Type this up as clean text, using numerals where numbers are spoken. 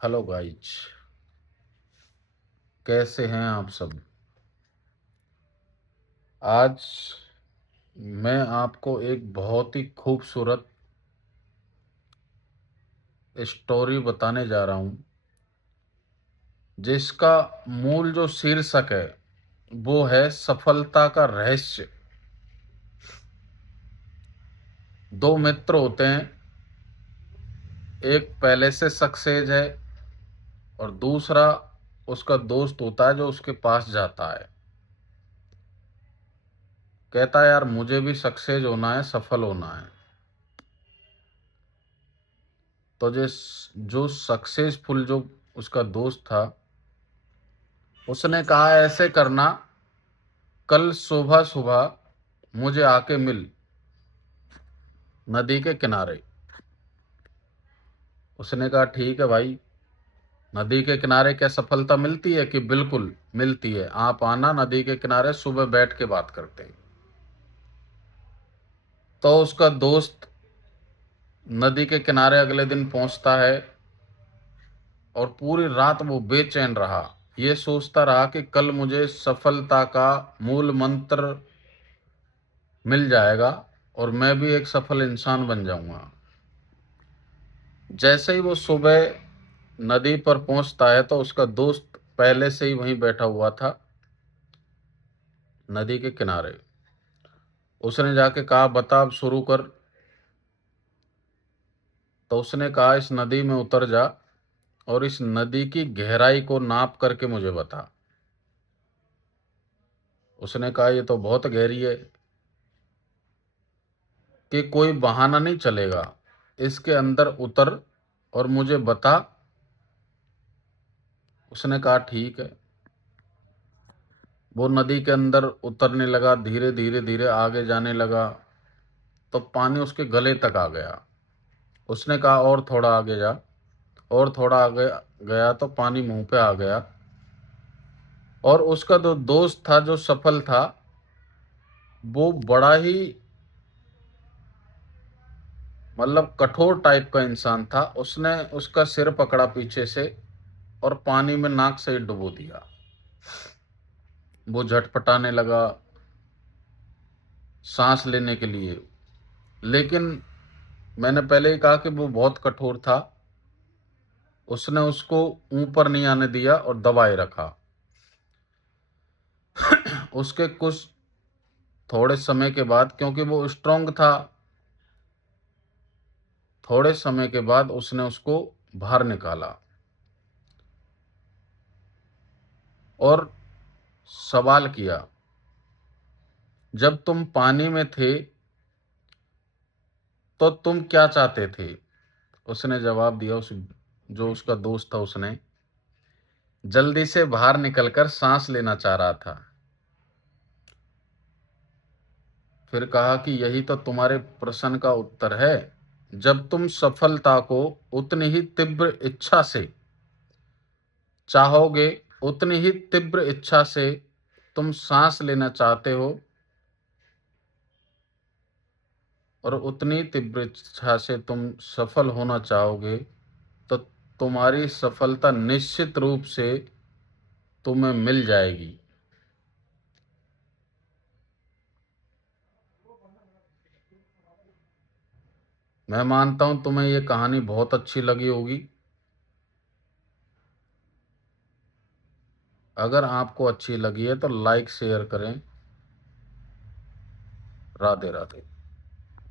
Hello guys, कैसे हैं आप सब। आज मैं आपको एक बहुत ही खूबसूरत स्टोरी बताने जा रहा हूं, जिसका मूल जो शीर्षक है वो है सफलता का रहस्य। दो मित्र होते हैं, एक पहले से सक्सेस है और दूसरा उसका दोस्त होता है जो उसके पास जाता है, कहता है यार मुझे भी सक्सेस होना है, सफल होना है। तो जिस जो सक्सेसफुल जो उसका दोस्त था, उसने कहा ऐसे करना, कल सुबह सुबह मुझे आके मिल नदी के किनारे। उसने कहा ठीक है भाई, नदी के किनारे क्या सफलता मिलती है? कि बिल्कुल मिलती है, आप आना नदी के किनारे, सुबह बैठ के बात करते हैं। तो उसका दोस्त नदी के किनारे अगले दिन पहुंचता है और पूरी रात वो बेचैन रहा, ये सोचता रहा कि कल मुझे सफलता का मूल मंत्र मिल जाएगा और मैं भी एक सफल इंसान बन जाऊंगा। जैसे ही वो सुबह नदी पर पहुंचता है तो उसका दोस्त पहले से ही वहीं बैठा हुआ था नदी के किनारे। उसने जाके कहा बता अब शुरू कर। तो उसने कहा इस नदी में उतर जा और इस नदी की गहराई को नाप करके मुझे बता। उसने कहा ये तो बहुत गहरी है, कि कोई बहाना नहीं चलेगा, इसके अंदर उतर और मुझे बता। उसने कहा ठीक है। वो नदी के अंदर उतरने लगा, धीरे धीरे धीरे आगे जाने लगा तो पानी उसके गले तक आ गया। उसने कहा और थोड़ा आगे जा, और थोड़ा आगे गया तो पानी मुंह पे आ गया। और उसका जो दोस्त था जो सफल था, वो बड़ा ही मतलब कठोर टाइप का इंसान था। उसने उसका सिर पकड़ा पीछे से और पानी में नाक से ही डुबो दिया। वो झटपटाने लगा सांस लेने के लिए, लेकिन मैंने पहले ही कहा कि वो बहुत कठोर था। उसने उसको ऊपर नहीं आने दिया और दबाए रखा। उसके कुछ थोड़े समय के बाद, क्योंकि वो स्ट्रांग था, थोड़े समय के बाद उसने उसको बाहर निकाला और सवाल किया जब तुम पानी में थे तो तुम क्या चाहते थे? उसने जवाब दिया, उस जो उसका दोस्त था उसने, जल्दी से बाहर निकलकर सांस लेना चाह रहा था। फिर कहा कि यही तो तुम्हारे प्रश्न का उत्तर है। जब तुम सफलता को उतनी ही तीव्र इच्छा से चाहोगे, उतनी ही तीव्र इच्छा से तुम सांस लेना चाहते हो और उतनी तीव्र इच्छा से तुम सफल होना चाहोगे, तो तुम्हारी सफलता निश्चित रूप से तुम्हें मिल जाएगी। मैं मानता हूं तुम्हें ये कहानी बहुत अच्छी लगी होगी। अगर आपको अच्छी लगी है तो लाइक शेयर करें। राधे राधे।